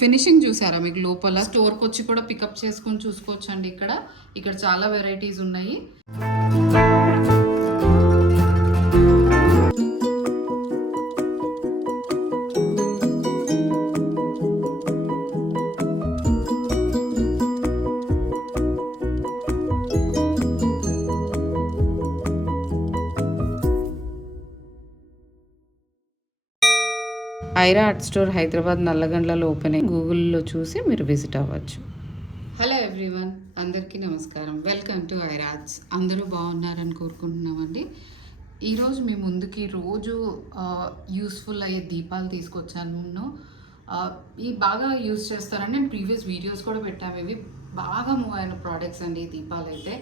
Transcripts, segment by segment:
Finishing చూసారా మీకు లోపల? స్టోర్కి వచ్చి కూడా పికప్ చేసుకొని చూసుకోవచ్చు అండి ఇక్కడ. ఇక్కడ చాలా వెరైటీస్ ఉన్నాయి. ఐరా ఆర్ట్ స్టోర్ హైదరాబాద్ నల్లగండ్లలో ఓపెన్ అయ్యి గూగుల్లో చూసి మీరు విజిట్ అవ్వచ్చు. హలో ఎవ్రీవన్ అందరికీ నమస్కారం. Welcome to Aira arts. అందరూ బాగున్నారని కోరుకుంటున్నామండి. ఈరోజు మీ ముందుకి రోజు యూస్ఫుల్ అయ్యే దీపాలు తీసుకొచ్చాను. ఈ బాగా యూస్ చేస్తారని నేను ప్రీవియస్ వీడియోస్ కూడా పెట్టాము ఇవి బాగా మూవ్ అయిన ప్రోడక్ట్స్ అండి ఈ దీపాలు అయితే.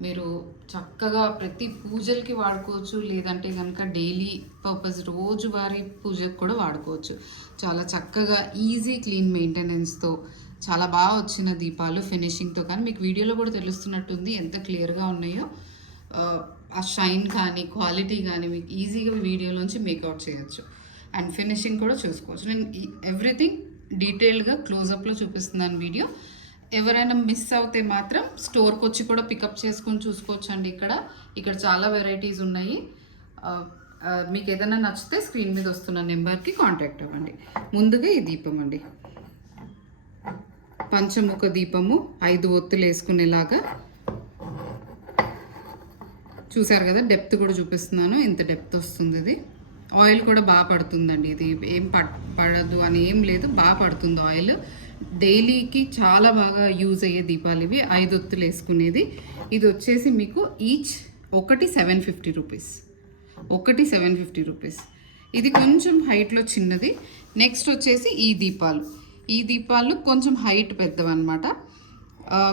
మీరు చక్కగా ప్రతి పూజలకి వాడుకోవచ్చు లేదంటే కనుక డైలీ పర్పస్ రోజువారీ పూజకు కూడా వాడుకోవచ్చు. చాలా చక్కగా ఈజీ క్లీన్ మెయింటెనెన్స్తో చాలా బాగా వచ్చిన దీపాలు ఫినిషింగ్తో కానీ మీకు వీడియోలో కూడా తెలుస్తున్నట్టుంది ఎంత క్లియర్గా ఉన్నాయో. ఆ, షైన్ కానీ క్వాలిటీ కానీ మీకు ఈజీగా వీడియోలోంచి మేకౌట్ చేయొచ్చు. అండ్ ఫినిషింగ్ కూడా చూసుకోవచ్చు. నేను ఎవ్రీథింగ్ డీటెయిల్గా క్లోజప్లో చూపిస్తున్నాను వీడియో. ఎవరైనా మిస్ అవుతే మాత్రం స్టోర్కి వచ్చి కూడా పికప్ చేసుకొని చూసుకోవచ్చు అండి ఇక్కడ. ఇక్కడ చాలా వెరైటీస్ ఉన్నాయి. మీకు ఏదైనా నచ్చితే స్క్రీన్ మీద వస్తున్న నెంబర్కి కాంటాక్ట్ అవ్వండి. ముందుగా ఈ దీపం అండి. పంచముఖ దీపము ఐదు ఒత్తులు వేసుకునేలాగా. చూసారు కదా డెప్త్ కూడా చూపిస్తున్నాను. ఇంత డెప్త్ వస్తుంది ఇది. ఆయిల్ కూడా బాగా పడుతుందండి. ఇది ఏం పడదు అని ఏం లేదు బాగా పడుతుంది ఆయిల్ డైలీకి చాలా బాగా యూజ్ అయ్యే దీపాలు ఇవి. ఐదు ఒత్తులు వేసుకునేది. ఇది వచ్చేసి మీకు ఈచ్ ఒకటి సెవెన్ ఫిఫ్టీ రూపీస్. ఒకటి సెవెన్ ఫిఫ్టీ రూపీస్. ఇది కొంచెం హైట్లో చిన్నది. నెక్స్ట్ వచ్చేసి ఈ దీపాలు. ఈ దీపాలు కొంచెం హైట్ పెద్దవన్నమాట.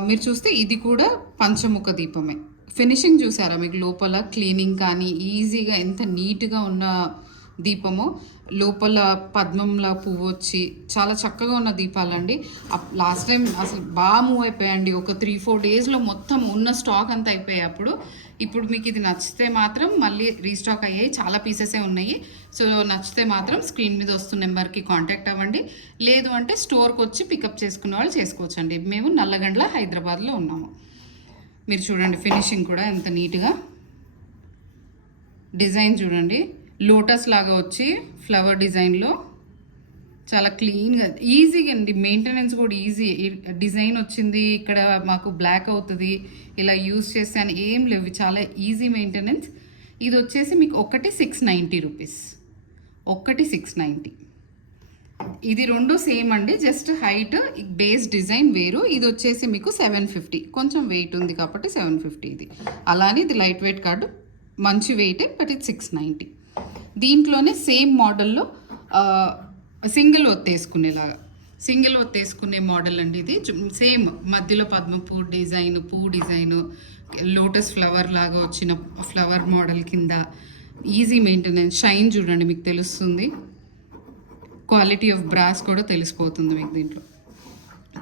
మీరు చూస్తే ఇది కూడా పంచముఖ దీపమే. ఫినిషింగ్ చూసారా మీకు? లోపల క్లీనింగ్ కానీ ఈజీగా ఎంత నీట్గా ఉన్న దీపము. లోపల పద్మంలా పువ్వు వచ్చి చాలా చక్కగా ఉన్న దీపాలండి. లాస్ట్ టైం అసలు బాగా మూవ్ అయిపోయాయండి. ఒక త్రీ ఫోర్ డేస్లో మొత్తం ఉన్న స్టాక్ అంతా అయిపోయాయి అప్పుడు. ఇప్పుడు మీకు ఇది నచ్చితే మాత్రం మళ్ళీ రీస్టాక్ అయ్యాయి. చాలా పీసెసే ఉన్నాయి. సో నచ్చితే మాత్రం స్క్రీన్ మీద వస్తున్న నెంబర్కి కాంటాక్ట్ అవ్వండి. లేదు అంటే స్టోర్కి వచ్చి పికప్ చేసుకునే వాళ్ళు చేసుకోవచ్చండి. మేము నల్లగండ్ల హైదరాబాద్లో ఉన్నాము. మీరు చూడండి ఫినిషింగ్ కూడా ఎంత నీట్గా. డిజైన్ చూడండి. లోటస్ లాగా వచ్చి ఫ్లవర్ డిజైన్లో చాలా క్లీన్గా ఈజీగా అండి. మెయింటెనెన్స్ కూడా ఈజీ. డిజైన్ వచ్చింది ఇక్కడ మాకు బ్లాక్ అవుతుంది ఇలా యూస్ చేస్తాను ఏం లేవు. చాలా ఈజీ మెయింటెనెన్స్. ఇది వచ్చేసి మీకు ఒకటి సిక్స్ నైంటీ రూపీస్. ఒకటి సిక్స్ నైంటీ. ఇది రెండు సేమ్ అండి. జస్ట్ హైట్ బేస్ డిజైన్ వేరు. ఇది వచ్చేసి మీకు సెవెన్ ఫిఫ్టీ. కొంచెం వెయిట్ ఉంది కాబట్టి సెవెన్ ఫిఫ్టీ ఇది. అలానే ఇది లైట్ వెయిట్ కార్డు. మంచి వెయిటే బట్ ఇది సిక్స్ నైంటీ. దీంట్లోనే సేమ్ మోడల్లో సింగిల్ ఒత్తేసుకునేలాగా సింగిల్ ఒత్తేసుకునే మోడల్ అండి ఇది. సేమ్ మధ్యలో పద్మ డిజైన్ పువ్వు డిజైన్ లోటస్ ఫ్లవర్ లాగా వచ్చిన ఫ్లవర్ మోడల్ కింద ఈజీ మెయింటెనెన్స్ షైన్ చూడండి మీకు తెలుస్తుంది. క్వాలిటీ ఆఫ్ బ్రాస్ కూడా తెలిసిపోతుంది మీకు దీంట్లో.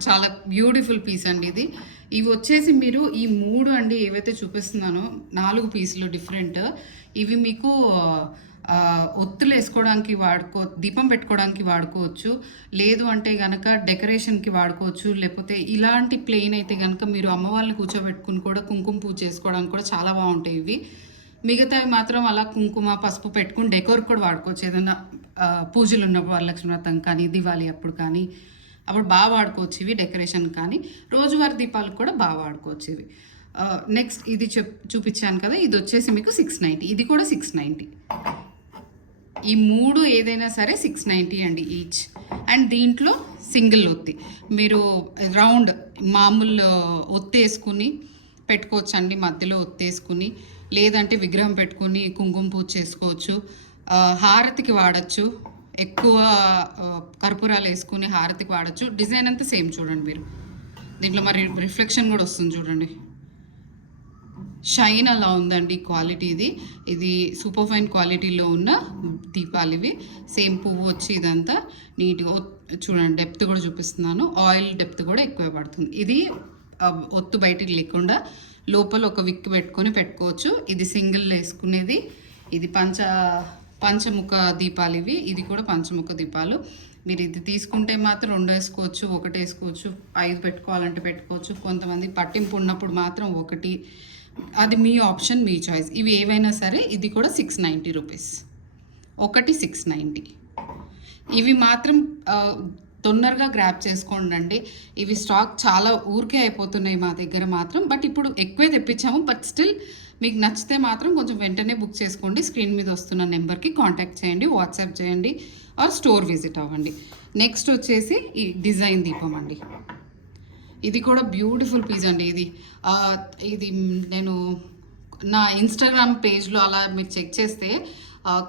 చాలా బ్యూటిఫుల్ పీస్ అండి ఇది. ఇవి వచ్చేసి మీరు ఈ మూడు అండి ఏవైతే చూపిస్తున్నానో నాలుగు పీసులు డిఫరెంట్ ఇవి మీకు ఒత్తులు వేసుకోవడానికి వాడుకో దీపం పెట్టుకోవడానికి వాడుకోవచ్చు లేదు అంటే కనుక డెకరేషన్కి వాడుకోవచ్చు లేకపోతే ఇలాంటి ప్లెయిన్ అయితే కనుక మీరు అమ్మవారిని కూర్చోబెట్టుకుని కూడా కుంకుమ పూజ చేసుకోవడానికి కూడా చాలా బాగుంటాయి ఇవి. మిగతావి మాత్రం అలా కుంకుమ పసుపు పెట్టుకుని డెకోర్ కూడా వాడుకోవచ్చు. ఏదైనా పూజలు ఉన్నప్పుడు వరలక్ష్మి వ్రతం కానీ దివాళీ అప్పుడు కానీ అప్పుడు బాగా వాడుకోవచ్చు ఇవి డెకరేషన్ కానీ రోజువారీ దీపాలకు కూడా బాగా వాడుకోవచ్చు ఇవి నెక్స్ట్ ఇది చెప్ చూపించాను కదా ఇది వచ్చేసి మీకు సిక్స్ నైంటీ. ఇది కూడా సిక్స్ నైంటీ. ఈ మూడు ఏదైనా సరే సిక్స్ నైంటీ అండి ఈచ్. అండ్ దీంట్లో సింగిల్ ఒత్తి. మీరు రౌండ్ మామూలు ఒత్తి వేసుకుని పెట్టుకోవచ్చు అండి మధ్యలో ఒత్తేసుకుని లేదంటే విగ్రహం పెట్టుకుని కుంకుమ పూజ చేసుకోవచ్చు. హారతికి వాడచ్చు. ఎక్కువ కర్పూరాలు వేసుకుని హారతికి వాడచ్చు. డిజైన్ అంతా సేమ్ చూడండి మీరు. దీంట్లో మరి రిఫ్లెక్షన్ కూడా వస్తుంది చూడండి. షైన్ అలా ఉందండి క్వాలిటీ ఇది. ఇది సూపర్ ఫైన్ క్వాలిటీలో ఉన్న దీపాలు ఇవి. సేమ్ పువ్వు వచ్చి ఇదంతా నీట్గా చూడండి డెప్త్ కూడా చూపిస్తున్నాను. ఆయిల్ డెప్త్ కూడా ఎక్కువ పడుతుంది. ఇది ఒత్తు బయటికి లేకుండా లోపల ఒక విక్ పెట్టుకొని పెట్టుకోవచ్చు. ఇది సింగిల్ వేసుకునేది. ఇది పంచ పంచముఖ దీపాలు ఇవి. ఇది కూడా పంచముఖ దీపాలు. మీరు ఇది తీసుకుంటే మాత్రం రెండు వేసుకోవచ్చు ఒకటి వేసుకోవచ్చు ఐదు పెట్టుకోవాలంటే పెట్టుకోవచ్చు. కొంతమంది పట్టింపు ఉన్నప్పుడు మాత్రం ఒకటి. అది మీ ఆప్షన్ మీ చాయిస్. ఇవి ఏవైనా సరే ఇది కూడా సిక్స్ నైంటీ రూపీస్. ఒకటి సిక్స్ నైంటీ. ఇవి మాత్రం తొందరగా గ్రాప్ చేసుకోండి అండి ఇవి స్టాక్ చాలా ఊరికే అయిపోతున్నాయి మా దగ్గర మాత్రం. బట్ ఇప్పుడు ఎక్కువే తెప్పించాము. బట్ స్టిల్ మీకు నచ్చితే మాత్రం కొంచెం వెంటనే బుక్ చేసుకోండి. స్క్రీన్ మీద వస్తున్న నెంబర్కి కాంటాక్ట్ చేయండి వాట్సాప్ చేయండి ఆర్ స్టోర్ విజిట్ అవ్వండి. నెక్స్ట్ వచ్చేసి ఈ డిజైన్ దీపం అండి. ఇది కూడా బ్యూటిఫుల్ పీస్ అండి. ఇది ఇది నేను నా ఇన్స్టాగ్రామ్ పేజ్లో అలా మీరు చెక్ చేస్తే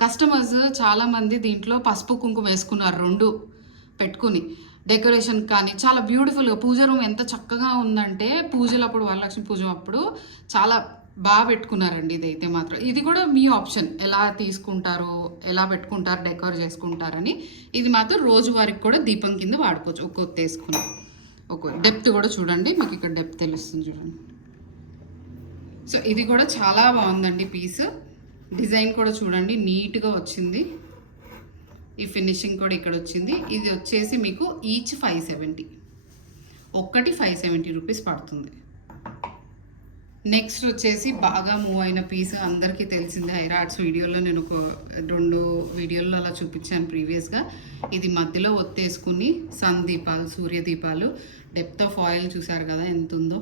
కస్టమర్స్ చాలామంది దీంట్లో పసుపు కుంకుమ వేసుకున్నారు రెండు పెట్టుకుని. డెకరేషన్ కానీ చాలా బ్యూటిఫుల్గా పూజ రూమ్ ఎంత చక్కగా ఉందంటే పూజలప్పుడు వరలక్ష్మి పూజ అప్పుడు చాలా బాగా పెట్టుకున్నారండి ఇదైతే మాత్రం. ఇది కూడా మీ ఆప్షన్. ఎలా తీసుకుంటారో ఎలా పెట్టుకుంటారు డెకర్ చేసుకుంటారని ఇది మాత్రం రోజువారికి కూడా దీపం కింద వాడుకోవచ్చు. ఒక కొత్త వేసుకుని. ఒక డెప్త్ కూడా చూడండి. మీకు ఇక్కడ డెప్త్ తెలుస్తుంది చూడండి. సో ఇది కూడా చాలా బాగుందండి పీస్. డిజైన్ కూడా చూడండి. నీట్గా వచ్చింది. ఈ ఫినిషింగ్ కూడా ఇక్కడ వచ్చింది. ఇది వచ్చేసి మీకు ఈచ్ ఫైవ్ సెవెంటీ. ఒక్కటి ఫైవ్ సెవెంటీ రూపీస్ పడుతుంది. నెక్స్ట్ వచ్చేసి బాగా మూవ్ అయిన పీస్ అందరికీ తెలిసిందే హైరాట్స్ వీడియోలో నేను ఒక రెండు వీడియోల్లో అలా చూపించాను ప్రీవియస్గా. ఇది మధ్యలో ఒత్తేసుకుని సన్ దీపాలు సూర్యదీపాలు డెప్త్ ఆఫ్ ఆయిల్ చూసారు కదా ఎంత ఉందో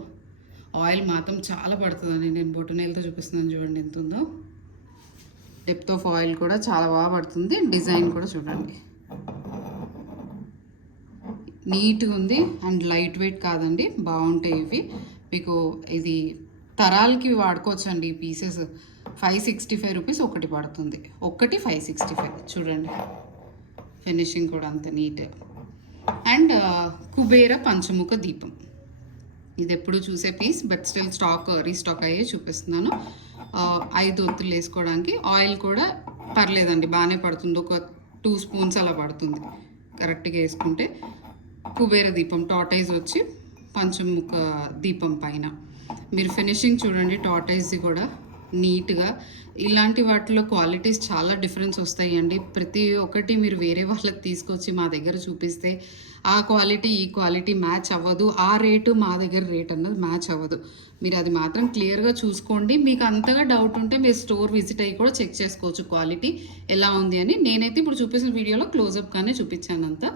ఆయిల్ మాత్రం చాలా పడుతుందని నేను బొటనేలతో చూపిస్తున్నాను చూడండి ఎంత ఉందో డెప్త్ ఆఫ్ ఆయిల్ కూడా చాలా బాగా పడుతుంది. డిజైన్ కూడా చూడండి. నీట్గా ఉంది అండ్ లైట్ వెయిట్ కాదండి. బాగుంటాయి ఇవి. మీకు ఇది తరాలకి వాడుకోవచ్చు అండి ఈ pieces five sixty five rupees ఒకటి పడుతుంది. ఒకటి ఫైవ్ సిక్స్టీ ఫైవ్ చూడండి. ఫినిషింగ్ కూడా అంత నీట్ అండ్ కుబేర పంచముఖ దీపం. ఇది ఎప్పుడు చూసే piece but still stock restock అయ్యే చూపిస్తున్నాను. Uh, ఐదు ఒత్తులు వేసుకోవడానికి ఆయిల్ కూడా పర్లేదండి. బాగానే పడుతుంది. ఒక టూ స్పూన్స్ అలా పడుతుంది. కరెక్ట్గా వేసుకుంటే కుబేర దీపం టాటైజ్ వచ్చి పంచముఖ దీపం పైన. మీరు ఫినిషింగ్ చూడండి టాటైజ్ది కూడా నీట్గా ఇలాంటి వాటిలో క్వాలిటీస్ చాలా డిఫరెన్స్ వస్తాయండి. ప్రతి ఒక్కటి మీరు వేరే వాళ్ళకి తీసుకొచ్చి మా దగ్గర చూపిస్తే ఆ క్వాలిటీ ఈ క్వాలిటీ మ్యాచ్ అవ్వదు. ఆ రేటు మా దగ్గర రేట్ అన్నది మ్యాచ్ అవ్వదు. మీరు అది మాత్రం క్లియర్గా చూసుకోండి. మీకు అంతగా డౌట్ ఉంటే మీరు స్టోర్ విజిట్ అయ్యి కూడా చెక్ చేసుకోవచ్చు క్వాలిటీ ఎలా ఉంది అని. నేనైతే ఇప్పుడు చూపించిన వీడియోలో క్లోజప్గానే చూపించాను అంతా.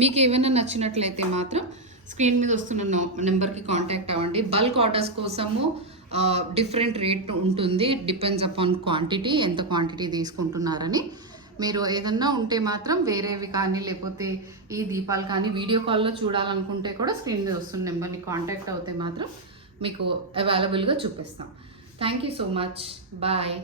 మీకు ఏమైనా నచ్చినట్లయితే మాత్రం స్క్రీన్ మీద వస్తున్న నెంబర్కి కాంటాక్ట్ అవ్వండి. బల్క్ ఆర్డర్స్ కోసము డిఫరెంట్ రేట్ ఉంటుంది. డిపెండ్స్ అపాన్ క్వాంటిటీ ఎంత క్వాంటిటీ తీసుకుంటున్నారని. మీరు ఏదన్నా ఉంటే మాత్రం వేరేవి కానీ లేకపోతే ఈ దీపాలు కానీ వీడియో కాల్లో చూడాలనుకుంటే కూడా స్క్రీన్ మీద వస్తున్న నెంబర్ని కాంటాక్ట్ అవుతే మాత్రం మీకు అవైలబుల్గా చూపిస్తాం. Thank you so much. Bye.